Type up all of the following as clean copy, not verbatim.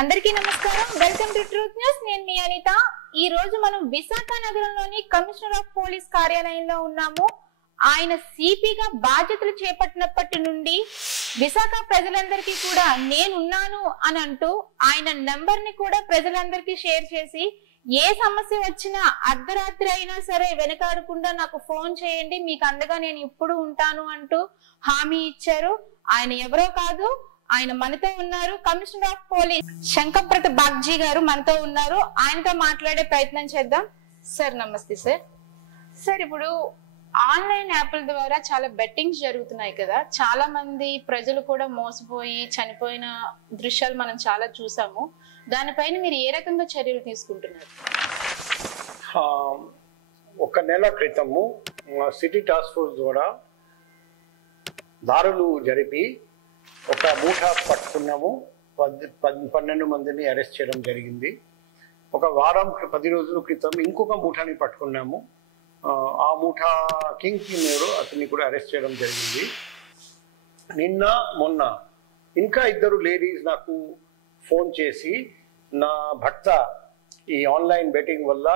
అందరికీ నమస్కారం. Welcome to truth news. నేను మీ అనిత. ఈ రోజు మనం విశాఖ నగరంలోని కమిషనర్ ఆఫ్ పోలీస్ కార్యాలయంలో ఉన్నాము. ఆయన సిపిగా బాధ్యతలు చేపట్టినప్పటి నుండి విశాఖ ప్రజలందరికీ కూడా నేనున్నాను అని అంటూ ఆయన నంబర్ ని కూడా ప్రజలందరికీ షేర్ చేసి ఏ సమస్య వచ్చినా అర్ధరాత్రి అయినా సరే వెనకాడకుండా నాకు ఫోన్ చేయండి, మీకు అండగా నేను ఇప్పుడు ఉంటాను అంటూ హామీ ఇచ్చారు. ఆయన ఎవరో కాదు, ఆయన మనతో ఉన్నారు. కమిషనర్ ఆఫ్ పోలీస్ శంకప్రత బాగ్జీ గారు మనతో ఉన్నారు. ఆయనతో మాట్లాడే ప్రయత్నం చేద్దాం. సార్ నమస్తే. సార్ ఇప్పుడు ఆన్లైన్ యాప్ల ద్వారా చాలా బెట్టింగ్స్ జరుగుతున్నాయి కదా, చాలా మంది ప్రజలు కూడా మోసపోయి చనిపోయిన దృశ్యాలు మనం చాలా చూసాము. దానిపైన మీరు ఏ రకంగా చర్యలు తీసుకుంటున్నారు? ఒక నెల క్రితము సిటీ టాస్క్ ఫోర్స్ ద్వారా దారులు జరిపి ఒక మూఠ పట్టుకున్నాము. 12 మందిని అరెస్ట్ చేయడం జరిగింది. ఒక వారం 10 రోజుల క్రితం ఇంకొక మూఠని పట్టుకున్నాము. ఆ మూఠ కింగ్ కిన్నెవరు అతన్ని కూడా అరెస్ట్ చేయడం జరిగింది. నిన్న మొన్న ఇంకా 2 లేడీస్ నాకు ఫోన్ చేసి, నా భర్త ఈ ఆన్లైన్ బెట్టింగ్ వల్ల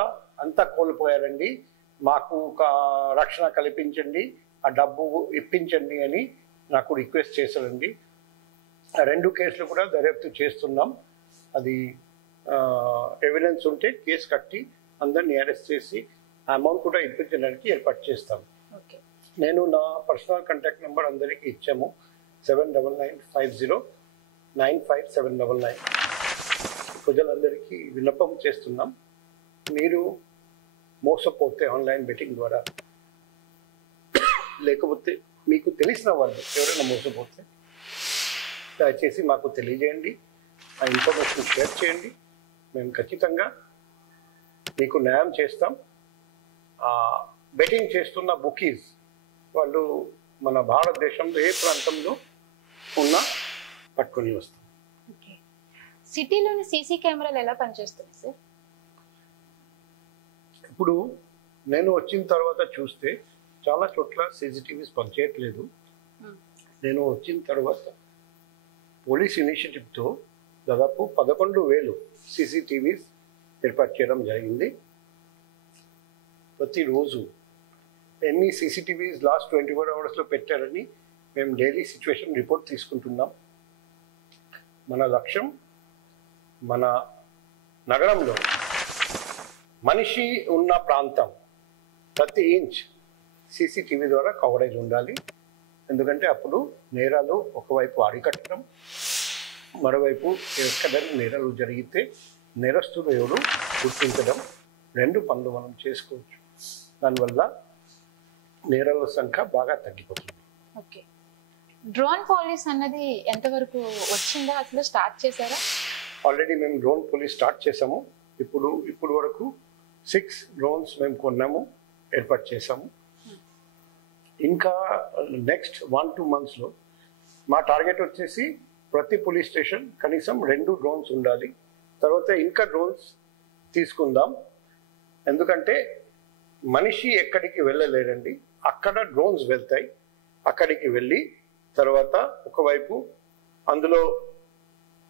అంతా కోల్పోయారండి, మాకు ఒక రక్షణ కల్పించండి, ఆ డబ్బు ఇప్పించండి అని నాకు రిక్వెస్ట్ చేశారండి. 2 కేసులు కూడా దర్యాప్తు చేస్తున్నాం. అది ఎవిడెన్స్ ఉంటే కేసు కట్టి అందరినీ అరెస్ట్ చేసి అమౌంట్ కూడా ఇప్పించడానికి ఏర్పాటు చేస్తాం. నేను నా పర్సనల్ కాంటాక్ట్ నెంబర్ అందరికీ ఇచ్చాము, 7995095799. ప్రజలందరికీ విన్నపం చేస్తున్నాం, మీరు మోసపోతే ఆన్లైన్ బెట్టింగ్ ద్వారా, లేకపోతే మీకు తెలిసిన వాళ్ళు ఎవరైనా మోసపోతే దయచేసి మాకు తెలియజేయండి, ఆ ఇన్ఫర్మేషన్ షేర్ చేయండి. మేము ఖచ్చితంగా మీకు న్యాయం చేస్తాం. బెట్టింగ్ చేస్తున్న బుకీస్ వాళ్ళు మన భారతదేశంలో ఏ ప్రాంతంలో ఉన్నా పట్టుకొని వస్తాం. సిటీలోని సీసీ కెమెరాలు ఎలా పనిచేస్తున్నాయి సార్? ఇప్పుడు నేను వచ్చిన తర్వాత చూస్తే చాలా చోట్ల సీసీటీవీస్ పనిచేయట్లేదు. నేను వచ్చిన తర్వాత పోలీస్ ఇనిషియేటివ్తో దాదాపు 11,000 సీసీటీవీస్ ఏర్పాటు చేయడం జరిగింది. ప్రతిరోజు ఎన్ని సీసీటీవీస్ లాస్ట్ 24 అవర్స్లో పెట్టారని మేము డైలీ సిచ్యువేషన్ రిపోర్ట్ తీసుకుంటున్నాం. మన లక్ష్యం మన నగరంలో మనిషి ఉన్న ప్రాంతం ప్రతి ఇంచ్ సీసీటీవీ ద్వారా కవరేజ్ ఉండాలి. ఎందుకంటే అప్పుడు నేరాలు ఒకవైపు అరికట్టడం, మరోవైపు ఎక్కడైనా నేరాలు జరిగితే నేరస్తులు ఎవరు గుర్తించడం, 2 పనులు మనం చేసుకోవచ్చు. దానివల్ల నేరాల సంఖ్య బాగా తగ్గిపోతుంది. ఓకే, డ్రోన్ పోలీస్ అన్నది ఎంతవరకు వచ్చిందా, అసలు స్టార్ట్ చేశారా? ఆల్రెడీ మేము డ్రోన్ పోలీస్ స్టార్ట్ చేసాము. ఇప్పుడు వరకు 6 డ్రోన్స్ మేము కొన్నాము, ఏర్పాటు చేసాము. ఇంకా నెక్స్ట్ 1-2 మంత్స్లో మా టార్గెట్ వచ్చేసి ప్రతి పోలీస్ స్టేషన్ కనీసం 2 డ్రోన్స్ ఉండాలి. తర్వాత ఇంకా డ్రోన్స్ తీసుకుందాం. ఎందుకంటే మనిషి ఎక్కడికి వెళ్ళలేరండి, అక్కడ డ్రోన్స్ వెళ్తాయి. అక్కడికి వెళ్ళి తర్వాత ఒకవైపు అందులో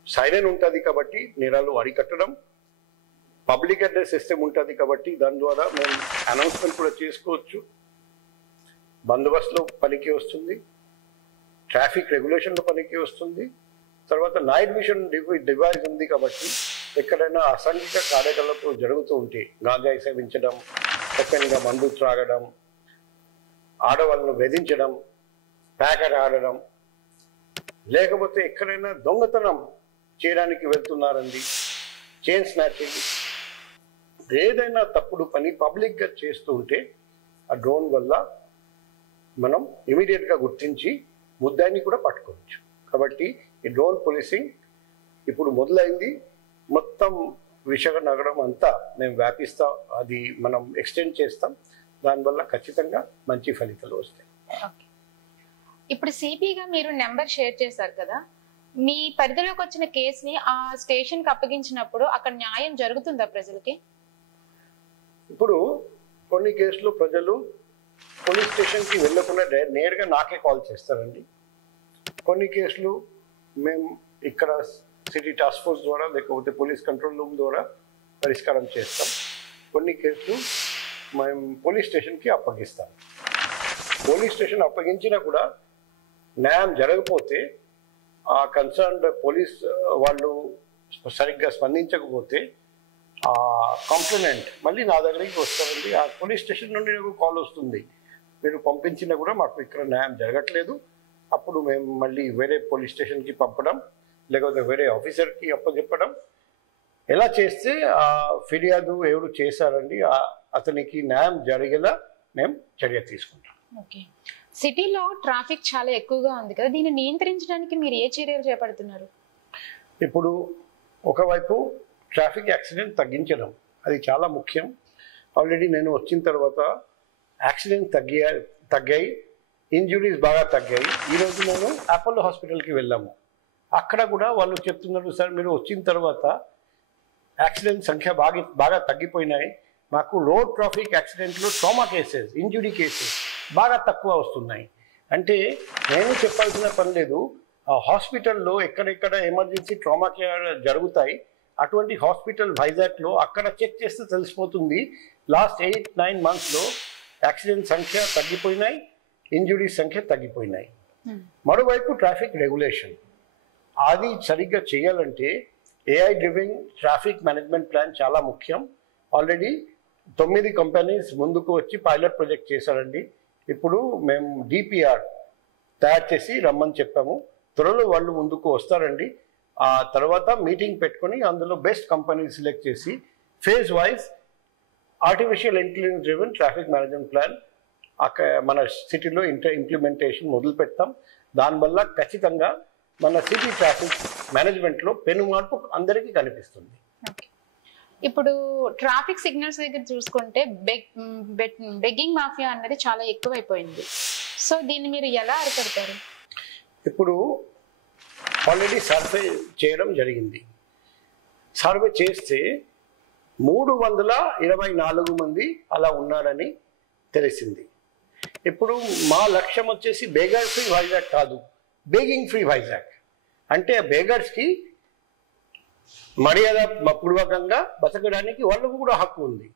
సైరన్ ఉంటుంది కాబట్టి నేరాలు అరికట్టడం, పబ్లిక్ అడ్రస్ సిస్టమ్ ఉంటుంది కాబట్టి దాని ద్వారా మేము అనౌన్స్మెంట్ కూడా చేసుకోవచ్చు. బందోబస్తులో పనికి వస్తుంది, ట్రాఫిక్ రెగ్యులేషన్లో పనికి వస్తుంది. తర్వాత నైట్ విషన్ డివైస్ ఉంది కాబట్టి ఎక్కడైనా అసాంఘిక కార్యకలాపాలు జరుగుతూ ఉంటే, గాంజాయి సేవించడం, ఓపెన్గా మందు త్రాగడం, ఆడవాళ్ళను వేధించడం, ప్యాకెట్ ఆడడం, లేకపోతే ఎక్కడైనా దొంగతనం చేయడానికి వెళ్తున్నారండి, చైన్ స్నాచింగ్, ఏదైనా తప్పుడు పని పబ్లిక్గా చేస్తూ ఉంటే ఆ డ్రోన్ వల్ల మనం ఇమీడియట్గా గుర్తించి ముద్దాయిని కూడా పట్టుకోవచ్చు. కాబట్టి ఈ డ్రోన్ పోలీసింగ్ ఇప్పుడు మొదలైంది. మొత్తం విశాఖ నగరం అంతా మేము వ్యాపిస్తాం, అది మనం ఎక్స్టెండ్ చేస్తాం. దానివల్ల ఖచ్చితంగా మంచి ఫలితాలు వస్తాయి. ఇప్పుడు సిపిగా మీరు నెంబర్ షేర్ చేశారు కదా, మీ పరిధిలోకి వచ్చిన కేసుని ఆ స్టేషన్కి అప్పగించినప్పుడు అక్కడ న్యాయం జరుగుతుందా ప్రజలకి? ఇప్పుడు కొన్ని కేసులు ప్రజలు పోలీస్ స్టేషన్కి వెళ్ళకుండా నేరుగా నాకే కాల్ చేస్తారండి. కొన్ని కేసులు మేము ఇక్కడ సిటీ టాస్క్ ఫోర్స్ ద్వారా లేకపోతే పోలీస్ కంట్రోల్ రూమ్ ద్వారా పరిష్కారం చేస్తాం. కొన్ని కేసులు మేము పోలీస్ స్టేషన్కి అప్పగిస్తాం. పోలీస్ స్టేషన్ అప్పగించినా కూడా న్యాయం జరగకపోతే ఆ కన్సర్న్డ్ పోలీస్ వాళ్ళు సరిగ్గా స్పందించకపోతే ఆ కంప్లైనెంట్ మళ్ళీ నా దగ్గరికి వస్తారండి. ఆ పోలీస్ స్టేషన్ నుండి నాకు కాల్ వస్తుంది, మీరు పంపించినా కూడా మాకు ఇక్కడ న్యాయం జరగట్లేదు. అప్పుడు మేము మళ్ళీ వేరే పోలీస్ స్టేషన్కి పంపడం లేకపోతే వేరే ఆఫీసర్కి అప్పచెప్పడం. ఎలా చేస్తే ఆ ఫిర్యాదు ఎవరు చేశారండి అతనికి న్యాయం జరిగేలా మేము చర్య తీసుకుంటాం. ఓకే, సిటీలో ట్రాఫిక్ చాలా ఎక్కువగా ఉంది కదా, దీన్ని నియంత్రించడానికి మీరు ఏ చర్యలు చేపడుతున్నారు? ఇప్పుడు ఒకవైపు ట్రాఫిక్ యాక్సిడెంట్ తగ్గించడం అది చాలా ముఖ్యం. ఆల్రెడీ నేను వచ్చిన తర్వాత యాక్సిడెంట్ తగ్గాయి, ఇంజురీస్ బాగా తగ్గాయి. ఈరోజు నేను అపోలో హాస్పిటల్కి వెళ్ళాము. అక్కడ కూడా వాళ్ళు చెప్తున్నారు, సార్ మీరు వచ్చిన తర్వాత యాక్సిడెంట్ సంఖ్య బాగా తగ్గిపోయినాయి, మాకు రోడ్ ట్రాఫిక్ యాక్సిడెంట్లో ట్రామా కేసెస్, ఇంజురీ కేసెస్ బాగా తక్కువ వస్తున్నాయి. అంటే నేను చెప్పాల్సిన పని లేదు, ఆ హాస్పిటల్లో ఎక్కడెక్కడ ఎమర్జెన్సీ ట్రామా కేర్ జరుగుతాయి అటువంటి హాస్పిటల్ వైజాగ్లో అక్కడ చెక్ చేస్తే తెలిసిపోతుంది. లాస్ట్ 8-9 monthsలో యాక్సిడెంట్ సంఖ్య తగ్గిపోయినాయి, ఇంజురీస్ సంఖ్య తగ్గిపోయినాయి. మరోవైపు ట్రాఫిక్ రెగ్యులేషన్ అది సరిగ్గా చేయాలంటే AI driven traffic management plan చాలా ముఖ్యం. ఆల్రెడీ 9 కంపెనీస్ ముందుకు వచ్చి పైలట్ ప్రాజెక్ట్ చేశారండి. ఇప్పుడు మేము DPR తయారు చేసి రమ్మని చెప్పాము. త్వరలో వాళ్ళు ముందుకు వస్తారండి. ఆ తర్వాత మీటింగ్ పెట్టుకొని అందులో బెస్ట్ కంపెనీ సెలెక్ట్ చేసి phase wise artificial intelligence driven traffic management plan మన సిటీలో ఇంప్లిమెంటేషన్ మొదలు పెడతాం. దానివల్ల ఖచ్చితంగా మన సిటీ ట్రాఫిక్ మేనేజ్మెంట్లో పెను మార్పు అందరికీ కనిపిస్తుంది. ఇప్పుడు ట్రాఫిక్ సిగ్నల్స్ దగ్గర చూసుకుంటే బెగ్గింగ్ మాఫియా అన్నది చాలా ఎక్కువైపోయింది. సో దీన్ని మీరు ఎలా అరికడతారు? ఇప్పుడు ఆల్రెడీ సర్వే చేయడం జరిగింది. సర్వే చేస్తే 324 మంది అలా ఉన్నారని తెలిసింది. ఇప్పుడు మా లక్ష్యం వచ్చేసి బేగర్ ఫ్రీ వైజాగ్ కాదు, బేగింగ్ ఫ్రీ వైజాగ్. అంటే బేగర్స్కి మర్యాద పూర్వకంగా బతకడానికి వాళ్ళకు కూడా హక్కు ఉంది.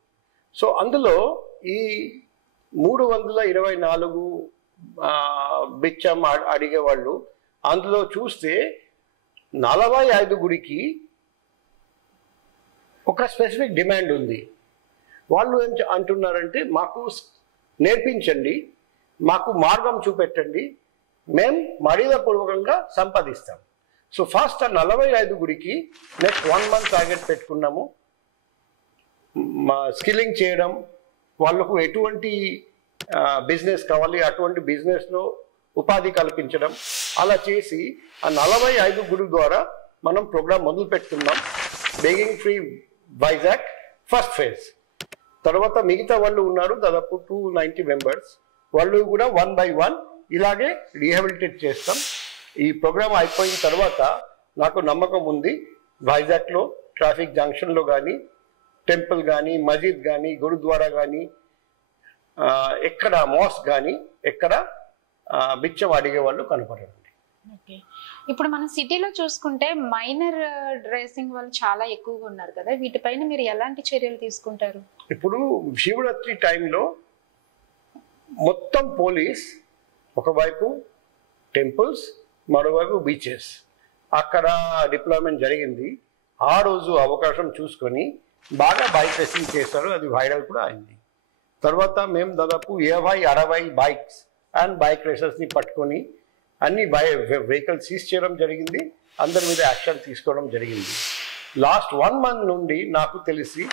సో అందులో ఈ 324 బిచ్చం అడిగేవాళ్ళు అందులో చూస్తే 45 గుడికి ఒక స్పెసిఫిక్ డిమాండ్ ఉంది. వాళ్ళు ఏం అంటున్నారంటే మాకు నేర్పించండి, మాకు మార్గం చూపెట్టండి, మేము మర్యాదపూర్వకంగా సంపాదిస్తాం. సో ఫస్ట్ 45 గుడికి నెక్స్ట్ 1 month టార్గెట్ పెట్టుకున్నాము. స్కిల్లింగ్ చేయడం, వాళ్ళకు ఎటువంటి బిజినెస్ కావాలి అటువంటి బిజినెస్లో ఉపాధి కల్పించడం, అలా చేసి ఆ 45 గుడి ద్వారా మనం ప్రోగ్రామ్ మొదలు పెట్టుకున్నాం. Begging free Vizag first phase. తర్వాత మిగతా వాళ్ళు ఉన్నారు దాదాపు 290 మెంబర్స్. వాళ్ళు కూడా 1 by 1 ఇలాగే రీహాబిలిటేట్ చేస్తాం. ఈ ప్రోగ్రామ్ అయిపోయిన తర్వాత నాకు నమ్మకం ఉంది వైజాగ్లో ట్రాఫిక్ జంక్షన్లో కానీ, టెంపుల్ కానీ, మస్జిద్ కానీ, గురుద్వారా కానీ, ఎక్కడ మాస్క్ కానీ ఎక్కడ బిచ్చం అడిగే వాళ్ళు కనపడండి. ఓకే, ఇప్పుడు మన సిటీలో చూసుకుంటే మైనర్ డ్రెస్సింగ్ వాళ్ళు చాలా ఎక్కువగా ఉన్నారు కదా, వీటిపైన మీరు ఎలాంటి చర్యలు తీసుకుంటారు? ఇప్పుడు శివరాత్రి టైంలో మొత్తం పోలీస్ ఒకవైపు టెంపుల్స్, మరోవైపు బీచెస్ అక్కడ డిప్లాయ్మెంట్ జరిగింది. ఆ రోజు అవకాశం చూసుకొని బాగా బైక్ రేసింగ్ చేశారు, అది వైరల్ కూడా అయింది. తర్వాత మేము దాదాపు 50-60 బైక్స్ అండ్ బైక్ రేసర్స్ని పట్టుకొని అన్ని వెహికల్ సీజ్ చేయడం జరిగింది, అందరి మీద యాక్షన్ తీసుకోవడం జరిగింది. లాస్ట్ 1 month నుండి నాకు తెలిసి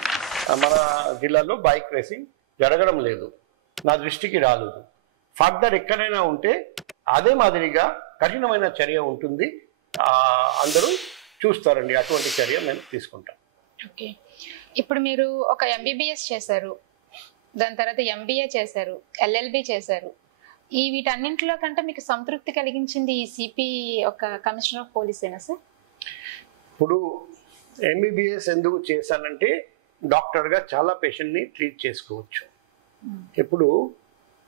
మన జిల్లాలో బైక్ రేసింగ్ జరగడం లేదు, నా దృష్టికి రాలేదు. ఫర్దర్ ఎక్కడైనా ఉంటే అదే మాదిరిగా కఠినమైన చర్య ఉంటుంది, అందరూ చూస్తారండి. అటువంటి చర్య మేము తీసుకుంటాం. ఓకే, ఇప్పుడు మీరు ఒక MBBS చేశారు, దాని తర్వాత MBA చేశారు, LLB చేశారు. వీటన్నింటిలో కంటే మీకు సంతృప్తి కలిగించింది ఈ సిపి ఒక కమిషనర్ ఆఫ్ పోలీసేనా సార్? ఇప్పుడు MBBS ఎందుకు చేశానంటే డాక్టర్గా చాలా పేషెంట్ని ట్రీట్ చేసుకోవచ్చు. ఇప్పుడు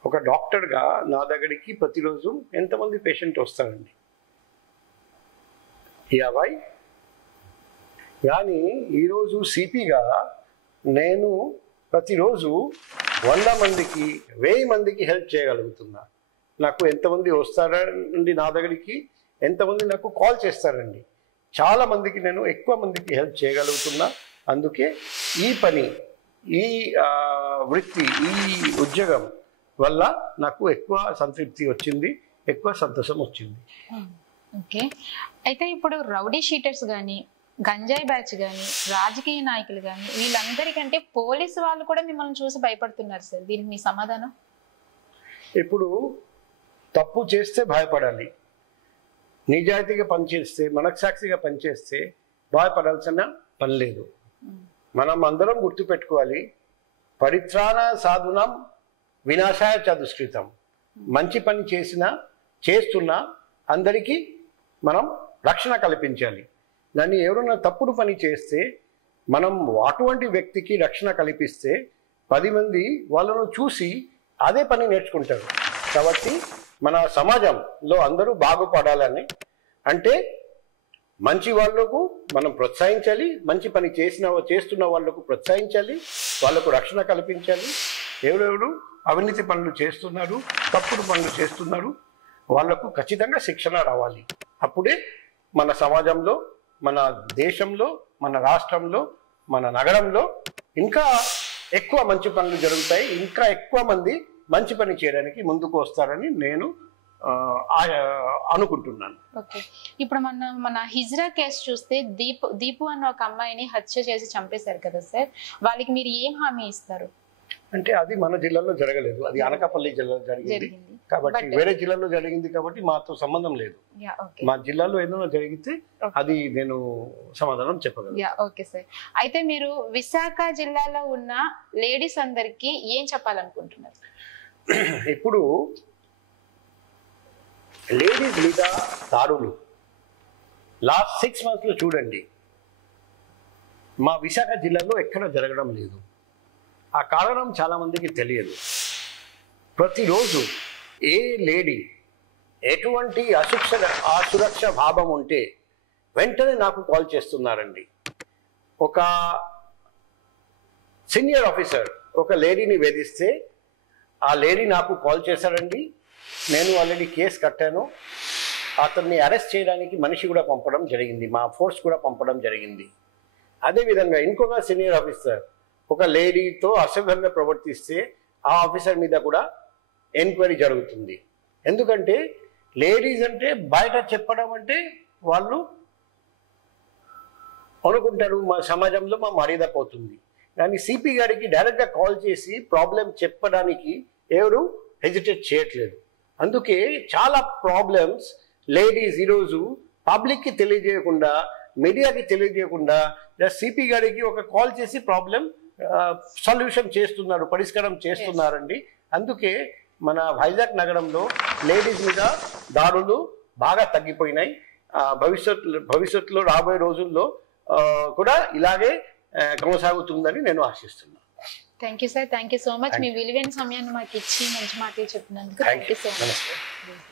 ఒక డాక్టర్గా నా దగ్గరికి ప్రతిరోజు ఎంతమంది పేషెంట్ వస్తారండి? 50, కానీ ఈరోజు సిపిగా నేను ప్రతిరోజు 100 మందికి 1000 మందికి హెల్ప్ చేయగలుగుతున్నా. నాకు ఎంతమంది వస్తారండి నా దగ్గరికి, ఎంతమంది నాకు కాల్ చేస్తారండి. చాలా మందికి నేను ఎక్కువ మందికి హెల్ప్ చేయగలుగుతున్నా. అందుకే ఈ పని, ఈ వృత్తి, ఈ ఉద్యోగం వల్ల నాకు ఎక్కువ సంతృప్తి వచ్చింది, ఎక్కువ సంతోషం వచ్చింది. ఓకే, అయితే ఇప్పుడు రౌడీ షీటర్స్ కానీ, గంజాయి బ్యాచ్ కానీ, రాజకీయ నాయకులు కానీ, వీళ్ళందరికంటే పోలీసు వాళ్ళు కూడా మిమ్మల్ని చూసి భయపడుతున్నారు సార్. దీనికి మీ సమాధానం? ఇప్పుడు తప్పు చేస్తే భయపడాలి, నిజాయితీగా పనిచేస్తే, మనస్సాక్షిగా పనిచేస్తే భయపడాల్సిన పని లేదు. మనం అందరం గుర్తుపెట్టుకోవాలి, పరిత్రాణ సాధునం వినాశాయ చదుష్కృతం. మంచి పని చేస్తున్నా అందరికీ మనం రక్షణ కల్పించాలి. దాన్ని ఎవరైనా తప్పుడు పని చేస్తే మనం అటువంటి వ్యక్తికి రక్షణ కల్పిస్తే 10 మంది వాళ్ళను చూసి అదే పని నేర్చుకుంటారు. కాబట్టి మన సమాజంలో అందరూ బాగుపడాలని అంటే మంచి వాళ్ళకు మనం ప్రోత్సహించాలి, మంచి పని చేస్తున్న వాళ్ళకు ప్రోత్సహించాలి, వాళ్ళకు రక్షణ కల్పించాలి. ఎవరెవరు అవినీతి పనులు చేస్తున్నారు, తప్పుడు పనులు చేస్తున్నారు, వాళ్లకు ఖచ్చితంగా శిక్షణ రావాలి. అప్పుడే మన సమాజంలో, మన దేశంలో, మన రాష్ట్రంలో, మన నగరంలో ఇంకా ఎక్కువ మంచి పనులు జరుగుతాయి, ఇంకా ఎక్కువ మంది మంచి పని చేయడానికి ముందుకు వస్తారని నేను అనుకుంటున్నాను. ఓకే, ఇప్పుడు మన హిజ్రా కేసు చూస్తే దీపు అన్న ఒక అమ్మాయిని హత్య చేసి చంపేశారు కదా సార్, వాళ్ళకి మీరు ఏం హామీ ఇస్తారు? అంటే అది మన జిల్లాలో జరగలేదు, అది అనకాపల్లి జిల్లాలో జరిగింది కాబట్టి, వేరే జిల్లాలో జరిగింది కాబట్టి మాతో సంబంధం లేదు. మా జిల్లాలో ఏదైనా జరిగితే అది నేను సమాధానం చెప్పగలను. ఓకే సార్, అయితే మీరు విశాఖ జిల్లాలో ఉన్న లేడీస్ అందరికి ఏం చెప్పాలనుకుంటున్నారు? ఇప్పుడు లేడీస్ మీద దాడులు లాస్ట్ 6 months లో చూడండి, మా విశాఖ జిల్లాలో ఎక్కడ జరగడం లేదు. ఆ కారణం చాలా మందికి తెలియదు. ప్రతిరోజు ఏ లేడీ ఎటువంటి అసురక్ష భావం ఉంటే వెంటనే నాకు కాల్ చేస్తున్నారండి. ఒక సీనియర్ ఆఫీసర్ ఒక లేడీని వేధిస్తే ఆ లేడీ నాకు కాల్ చేశారండి. నేను ఆల్రెడీ కేసు కట్టాను, అతన్ని అరెస్ట్ చేయడానికి మనిషి కూడా పంపడం జరిగింది, మా ఫోర్స్ కూడా పంపడం జరిగింది. అదేవిధంగా ఇంకొక సీనియర్ ఆఫీసర్ ఒక లేడీతో అసభ్యంగా ప్రవర్తిస్తే ఆ ఆఫీసర్ మీద కూడా ఎంక్వైరీ జరుగుతుంది. ఎందుకంటే లేడీస్ అంటే బయట చెప్పడం అంటే వాళ్ళు అనుకుంటారు మా సమాజంలో మా మర్యాద పోతుంది. కానీ సిపి గారికి డైరెక్ట్గా కాల్ చేసి ప్రాబ్లం చెప్పడానికి ఎవరు హెజిటేట్ చేయట్లేదు. అందుకే చాలా ప్రాబ్లమ్స్ లేడీస్ ఈరోజు పబ్లిక్కి తెలియజేయకుండా, మీడియాకి తెలియజేయకుండా సిపి గారికి ఒక కాల్ చేసి ప్రాబ్లం సొల్యూషన్ చేస్తున్నారు, పరిష్కారం చేస్తున్నారండి. అందుకే మన వైజాగ్ నగరంలో లేడీస్ మీద దాడులు బాగా తగ్గిపోయినాయి. భవిష్యత్తులో రాబోయే రోజుల్లో కూడా ఇలాగే కొనసాగుతుందని నేను ఆశిస్తున్నాను. Thank you sir, thank you so much. మీ విలువైన సమయాన్ని మాకు ఇచ్చి మంచి మాటలు చెప్పినందుకు థ్యాంక్ యూ సో మచ్.